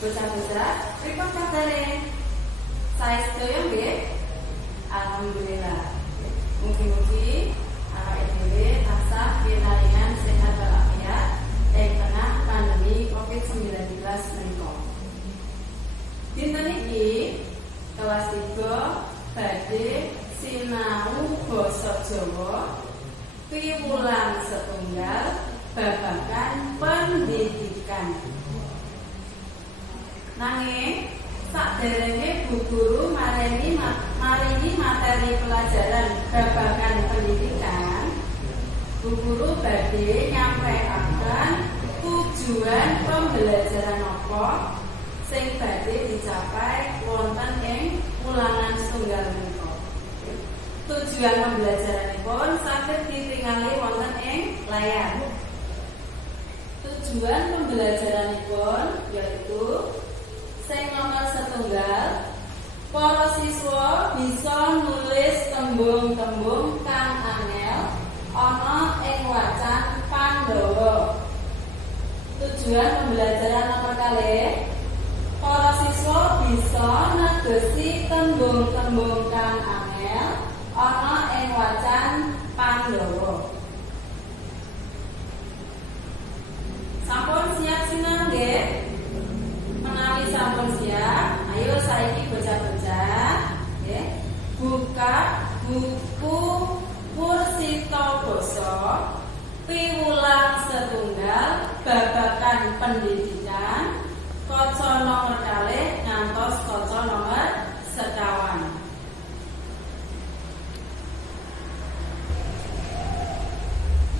Bocah-bocah, pripun kabare? Sae sedaya nggih? Alhamdulillah. Mugi-mugi awake dhewe tansah pinaringan sehat walafiat ing tengah pandemi Covid-19 menika. Dinten iki kelas 3 badhe sinau basa Jawa piwulang setunggal babagan pendidikan. Nanging sakderenge Bu Guru maringi materi pelajaran babagan pendidikan, Bu Guru badhe nyampaikan tujuan pembelajaran apa sing badhe dicapai wonten ing ulangan setunggal menika. Tujuan pembelajaranipun saged ditingali wonten ing layar. Tujuan pembelajaranipun yaitu sing nomor setunggal, para siswa bisa nulis tembung-tembung kang angel ana ing wacan Pandhawa. Tujuan pembelajaran nomor kalih, para siswa bisa negesi tembung-tembung kang angel ana ing wacan Pandhawa. Sampun siap sinau nggih? Menawi sampun siap, ayo saiki bocah-bocah, nggih. Buka buku Pursita Basa piwulang setunggal babagan pendidikan kaca nomor kalih ngantos kaca nomor sekawan.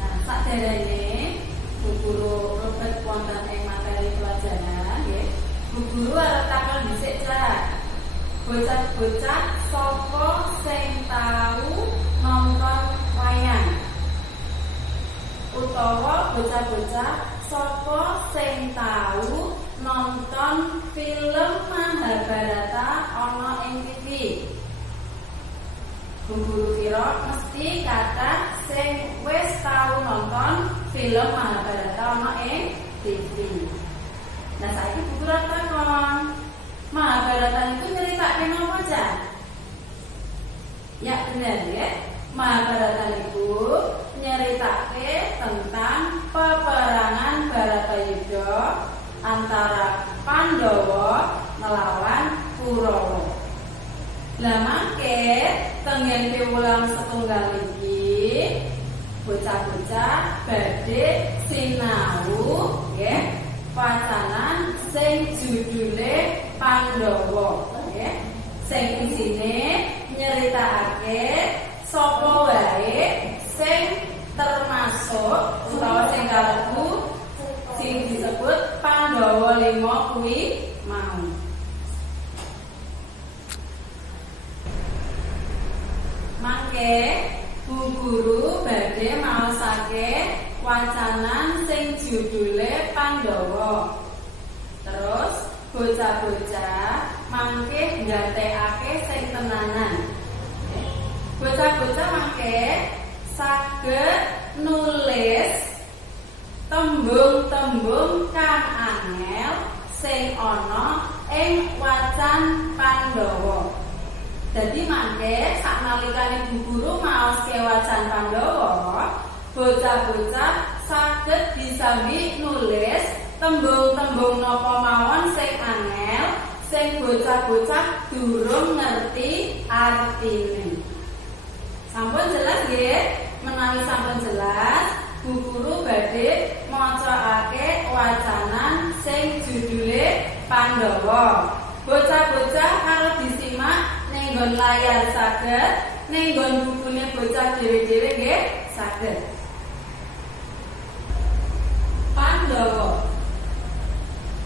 Nah, saderenge Bu Guru robet wonten ing materi pelajaran nggih. Bu Guru arep takon dhisik Cak. Bocah-bocah sapa sing tau nonton wayang? Utawa bocah-bocah sapa sing tau nonton film Mahabharata ana ing TV? Bu Guru kira mesti kathah sing wis tau nonton film Mahabharata ana ing TV. Nah, saiki Bu Guru takon, Mahabharata itu nyeritake napa, Cak? Ya bener ya. Mahabharata itu nyeritake tentang peperangan Baratayuda antara Pandhawa melawan Kurawa. Lah mangke tenggen piwulang setunggal iki bocah-bocah badhe sinau nggih wacanan sing judule Pandhawa nggih. Sing isine nyeritakake sapa wae sing termasuk utawa sing kalebu sing disebut Pandhawa 5 kuwi mau. Mangke Bu Guru badhe maosake wacanan sing judule Pandhawa. Terus bocah-bocah mangke nggatekake sing tenanan. Bocah-bocah mangke saged nulis tembung-tembung kang angel sing ana ing wacan Pandhawa. Dadi mangke saknalikane Bu Guru maoske wacan Pandhawa, bocah-bocah saged disambi nulis tembung-tembung napa mawon sing angel sing bocah-bocah durung ngerti artine. Sampun jelas nggih? Menawi sampun jelas, Bu Guru badhe macaake wacanan sing judule Pandhawa. Bocah-bocah arep disimak ning nggon layar saged, ning nggon bukune bocah dhewe-dhewe nggih saged. Pandhawa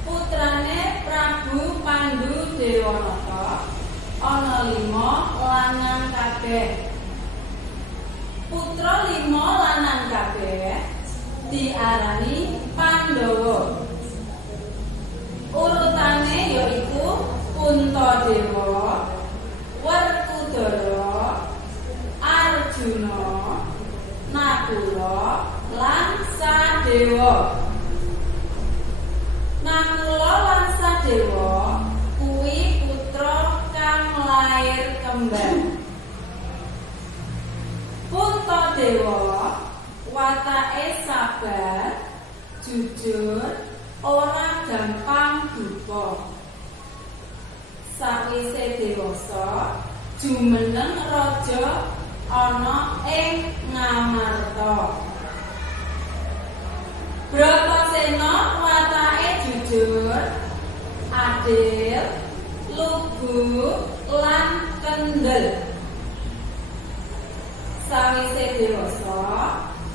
putrane Prabu Pandhudewanata ana 5 lanang kabeh. Putra 5 lanang kabeh diarani Pandhawa. Urutane yaiku Puntadewa, Werkudara, Arjuna, Nakula lan Sadewa. Nakula lan Sadewa watake sabar, jujur, ora gampang duka. Sawise dewasa, jumeneng raja ana ing Ngamarta. Bratasena watake jujur, adil, lugu lan kendel. Sawise dewasa,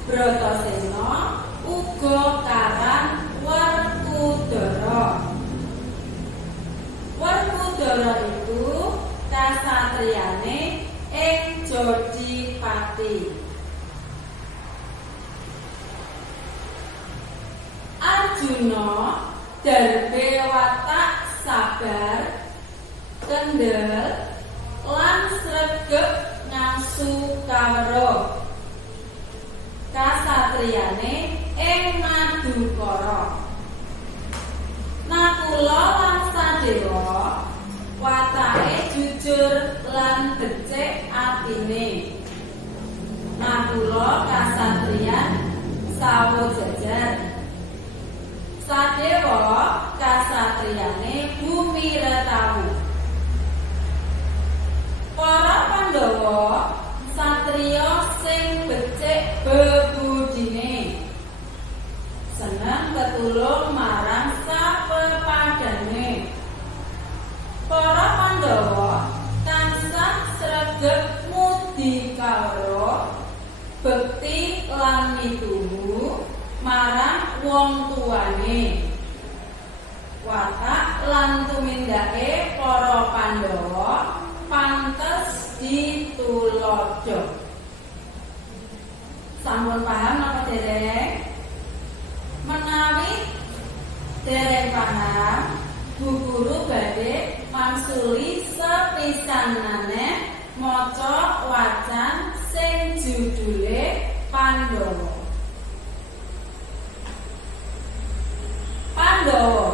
Bratasena uga karan Werkudara. Werkudara iku kasatriyane ing Jodipati. Arjuna darbe watak sabar, kendel, lan sregep ngasu kawero. Kasatriyane ing Madukara. Nakula lan Sadewa watake jujur lan becik atine. Nakula kasatriyan sawo jajar. Sadewa kasatriyane bumi retawu. Para Pandhawa satriya sing becik bebudine, seneng ketulung marang sapepadane. Para Pandhawa tansah sregep mudi kawruh, bekti lan mituhu marang wong tuwane. Watak lan tumindake para Pandhawa pantes ditulada. Sampun paham napa dereng? Menawi dereng paham, Bu Guru badhe mangsuli sepisanane maca wacan sing judule Pandhawa. Pandhawa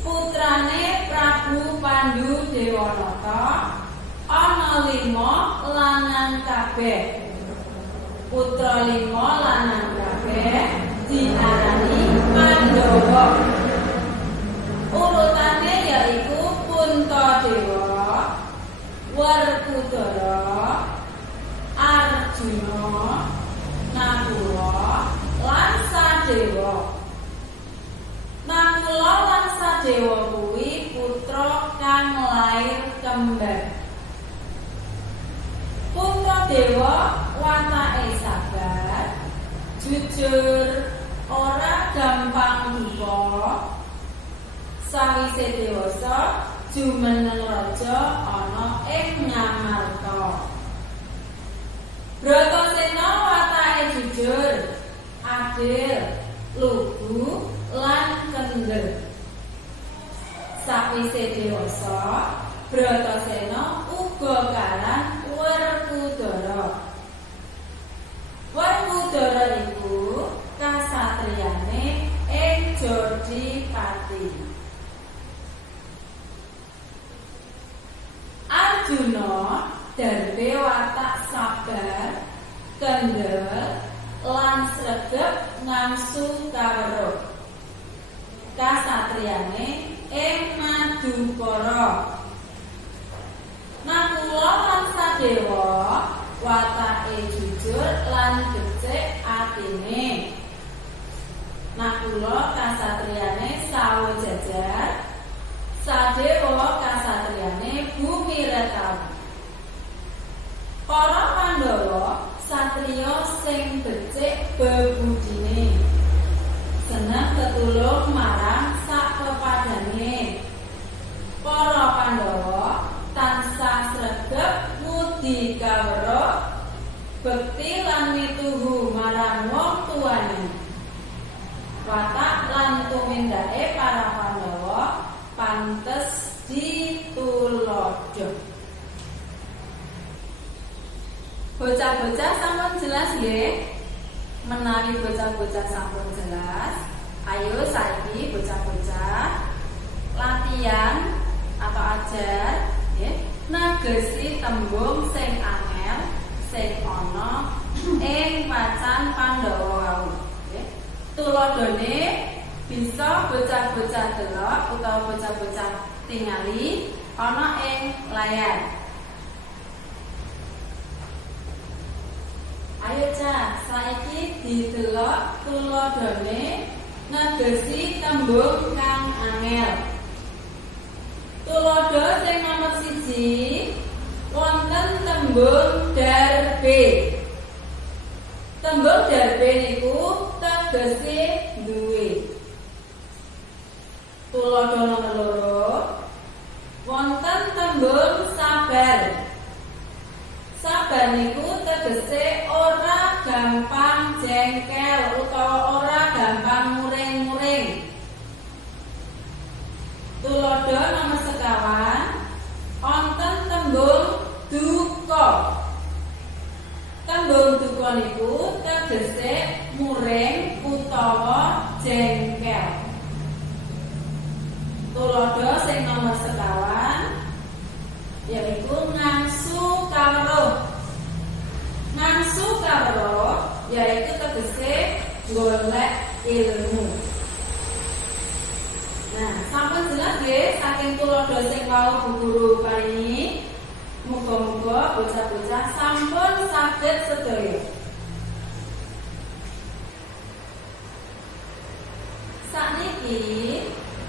putrane Prabu Pandhudewanata ana 5 lanang kabeh. Putra 5 lanang kabeh diarani Pandhawa. Urutane yaiku Puntadewa, Werkudara, Arjuna, Nakula, lan Sadewa. Nakula lan Sadewa kuwi putra kang lair kembar. Puntadewa watake sabar, jujur, ora gampang duka. Sawise dewasa, jumeneng raja ana ing Ngamarta. Bratasena watake jujur, adil, lugu, lan kendel. Sawise dewasa, Bratasena uga karan Werkudara. Werkudara iku kasatriyane ing Jodipati. Arjuna darbe watak sabar, kendel, lan sregep ngangsu kawruh. Kasatriyane ing Madukara. Nakula lan Sadewa watake jujur lan becik atine. Nakula kasatriyane sawo jajar, Sadewa kasatriyane bumi retawu. Para Pandhawa satriya sing becik bebudine, seneng ketulung marang sapepadane. Para Pandhawa tansah sregep mudi kawruh, bekti lan mituhu marang wong tuwane. Watak lan tumindake para Pandhawa pantes ditulada. Bocah-bocah sampun jelas nggih? Menawi bocah-bocah sampun jelas, ayo saiki bocah-bocah latihan atau ajar nggih, negesi tembung sing angel sing ana ing wacan tuladhane bisa bocah-bocah delok utawa bocah-bocah tingali ana ing layar. Ayo Cah, saiki didelok tuladhane negesi tembung kang angel. Tuladha sing nomor 1 wonten tembung darbe. Tembung darbe niku tegese duwe. Tuladha nomor 2 wonten tembung sabar. Sabar niku tegese ora gampang jengkel utawa ora gampang muring-muring. Tuladha nomor 1 wonten tembung duka. Tembung duka niku tegese muring utawa jengkel. Tuladha sing nomor 1 yaiku ngangsu karo. Ngangsu karo yaitu tegese golek ilmu. Nah, sampun jelas nggih saking tuladha sing wau Bu Guru paringi. Muga-muga bocah-bocah sampun saged sedaya. Sakniki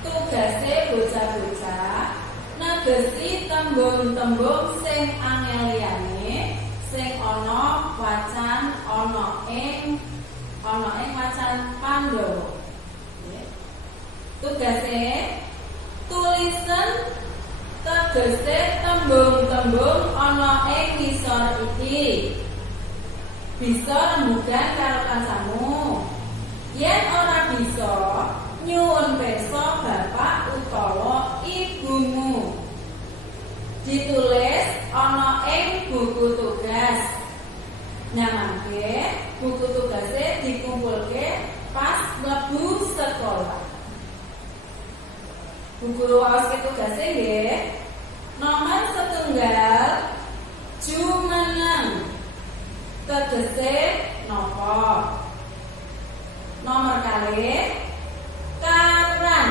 tugase bocah-bocah negesi tembung-tembung sing angel liyane sing ana wacan ana ing wacan Pandhawa. Tugase tulisen tegese tembung-tembung ana ing ngisor iki. Bisa rembugan karo kancamu. Yen ora bisa, nyuwun pirsa bapak utawa ibumu. Ditulis ana ing buku tugas. Nyamangke buku tugase dikumpulke pas mlebu sekolah. Bu Guru waos tugase nggih. Nomor 1 jumeneng. Tegese napa? Nomor 2 karan.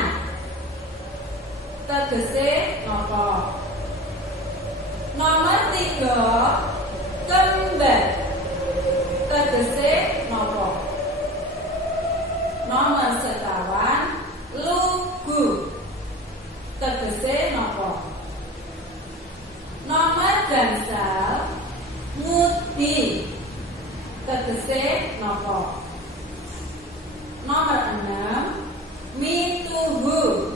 Tegese napa? Nomor 3 kembar. Tegese napa? Nomor 1 lugu. Tegese napa? Nomor gangsal ngudi. Tegese napa? Nomor 6 mituhu.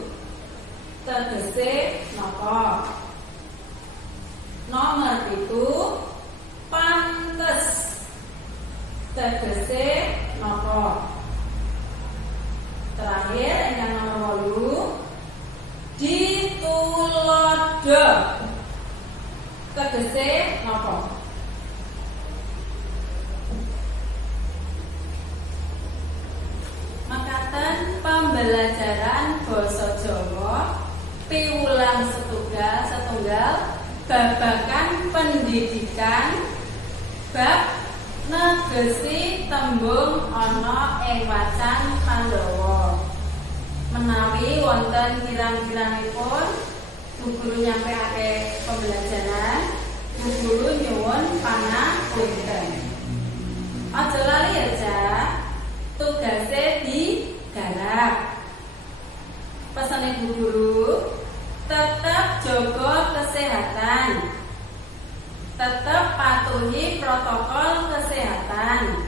Tegese napa? Nomor 7 pantes. Tegese napa? Terakhir yang nomor 8 ditulodo. Tegese napa? Makaten pembelajaran basa Jawa piwulang setunggal babagan pendidikan bab negesi tembung ana ing wacan Pandhawa. Menawi wonten kirang-kiranipun Bu Guru nyampaiake pembelajaran, Bu Guru nyuwun pangapunten. Aja lali ya Cah, tugase digarap. Pesane Bu Guru, tetap jaga kesehatan. Tetap patuhi protokol kesehatan.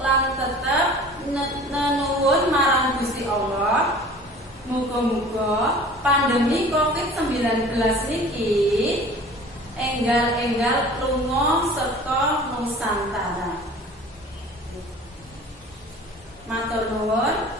Lan tetap nuwun marang Gusti Allah. Muga-muga pandemi Covid-19 niki enggal-enggal lunga saka Nusantara. Matur nuwun.